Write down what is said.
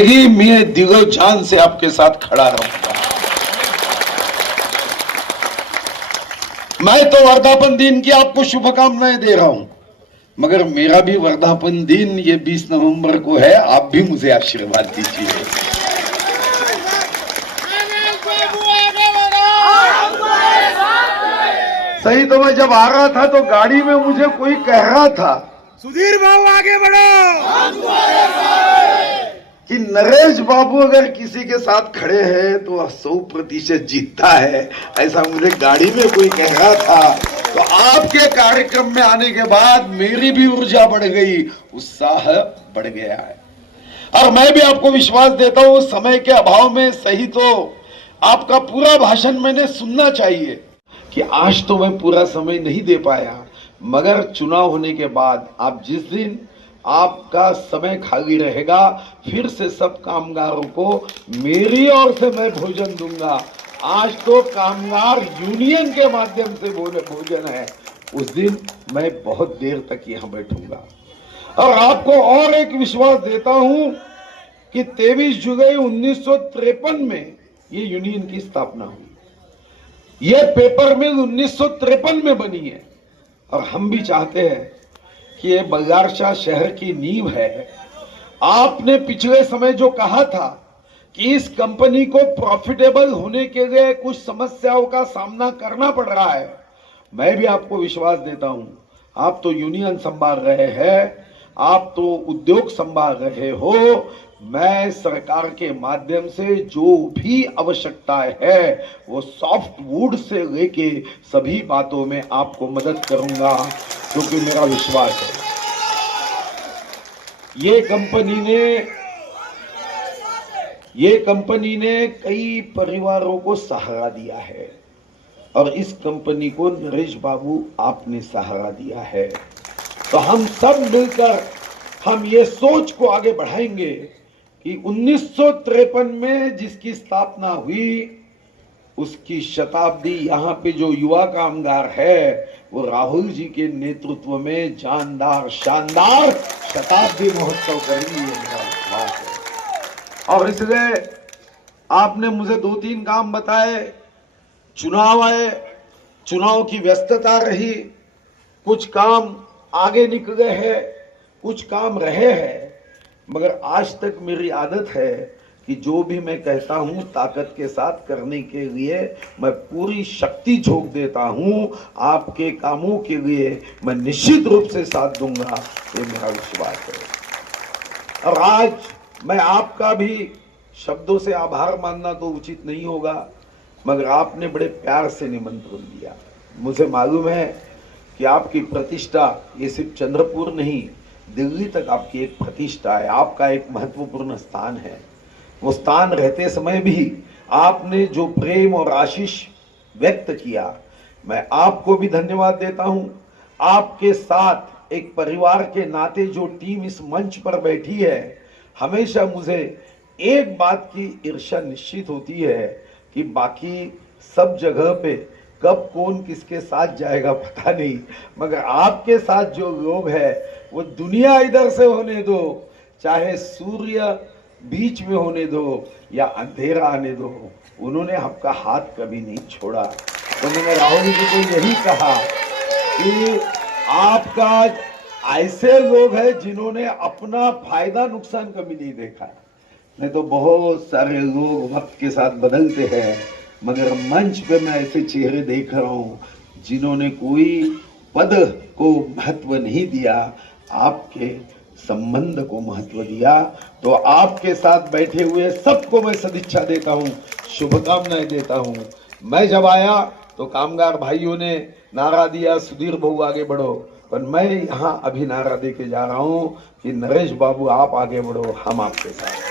जिंदगी में दिलो जान से आपके साथ खड़ा रहूंगा। मैं तो वर्धापन दिन की आपको शुभकामनाएं दे रहा हूं, मगर मेरा भी वर्धापन दिन ये 20 नवंबर को है। आप भी मुझे आशीर्वाद दीजिए। सही तो मैं जब आ रहा था तो गाड़ी में मुझे कोई कह रहा था, सुधीर बाबू आगे बढ़ो, कि नरेश बाबू अगर किसी के साथ खड़े हैं तो 100% जीतता है। ऐसा मुझे गाड़ी में कोई कह रहा था। तो आपके कार्यक्रम में आने के बाद मेरी भी ऊर्जा बढ़ गई, उत्साह बढ़ गया है। और मैं भी आपको विश्वास देता हूं, समय के अभाव में सही तो आपका पूरा भाषण मैंने सुनना चाहिए कि आज तो मैं पूरा समय नहीं दे पाया, मगर चुनाव होने के बाद आप जिस दिन आपका समय खाली रहेगा, फिर से सब कामगारों को मेरी ओर से मैं भोजन दूंगा। आज तो कामगार यूनियन के माध्यम से भोजन है, उस दिन मैं बहुत देर तक यहां बैठूंगा। और आपको और एक विश्वास देता हूं कि 23 जुलाई 1953 में ये यूनियन की स्थापना हुई। ये पेपर मिल 1953 में बनी है, और हम भी चाहते हैं कि ये बलियारशाह शहर की नींव है। आपने पिछले समय जो कहा था कि इस कंपनी को प्रॉफिटेबल होने के लिए कुछ समस्याओं का सामना करना पड़ रहा है, मैं भी आपको विश्वास देता हूं। आप तो यूनियन संभाल रहे हैं, आप तो उद्योग संभाल रहे हो। मैं सरकार के माध्यम से जो भी आवश्यकताएं है वो सॉफ्टवुड से लेके सभी बातों में आपको मदद करूंगा, क्योंकि मेरा विश्वास है ये कंपनी ने कई परिवारों को सहारा दिया है, और इस कंपनी को नरेश बाबू आपने सहारा दिया है। तो हम सब मिलकर हम ये सोच को आगे बढ़ाएंगे कि 1953 में जिसकी स्थापना हुई, उसकी शताब्दी यहाँ पे जो युवा कामगार है वो राहुल जी के नेतृत्व में जानदार शानदार शताब्दी महोत्सव करेंगे, ये मेरा विश्वास है। और इसलिए आपने मुझे 2-3 काम बताए। चुनाव आए, चुनाव की व्यस्तता रही, कुछ काम आगे निकल गए हैं, कुछ काम रहे हैं, मगर आज तक मेरी आदत है कि जो भी मैं कहता हूं ताकत के साथ करने के लिए मैं पूरी शक्ति झोंक देता हूं। आपके कामों के लिए मैं निश्चित रूप से साथ दूंगा, ये मेरा विश्वास है। और आज मैं आपका भी शब्दों से आभार मानना तो उचित नहीं होगा, मगर आपने बड़े प्यार से निमंत्रण दिया। मुझे मालूम है कि आपकी प्रतिष्ठा ये सिर्फ चंद्रपुर नहीं, दिल्ली तक आपकी एक प्रतिष्ठा है, आपका एक महत्वपूर्ण स्थान है। वो स्थान रहते समय भी आपने जो प्रेम और आशीष व्यक्त किया, मैं आपको भी धन्यवाद देता हूं। आपके साथ एक परिवार के नाते जो टीम इस मंच पर बैठी है, हमेशा मुझे एक बात की ईर्ष्या निश्चित होती है कि बाकी सब जगह पे कब कौन किसके साथ जाएगा पता नहीं, मगर आपके साथ जो लोग हैं वो दुनिया इधर से होने दो, चाहे सूर्य बीच में होने दो या अंधेरा आने दो, उन्होंने आपका हाथ कभी नहीं छोड़ा। तो मैंने राहुल जी को यही कहा कि आपका ऐसे लोग हैं जिन्होंने अपना फायदा नुकसान कभी नहीं देखा। नहीं तो बहुत सारे लोग वक्त के साथ बदलते हैं, मगर मंच पे मैं ऐसे चेहरे देख रहा हूं जिन्होंने कोई पद को महत्व नहीं दिया, आपके संबंध को महत्व दिया। तो आपके साथ बैठे हुए सबको मैं सदिच्छा देता हूं, शुभकामनाएं देता हूं। मैं जब आया तो कामगार भाइयों ने नारा दिया, सुधीर बाबू आगे बढ़ो, पर मैं यहाँ अभी नारा दे के जा रहा हूं कि नरेश बाबू आप आगे बढ़ो, हम आपके साथ।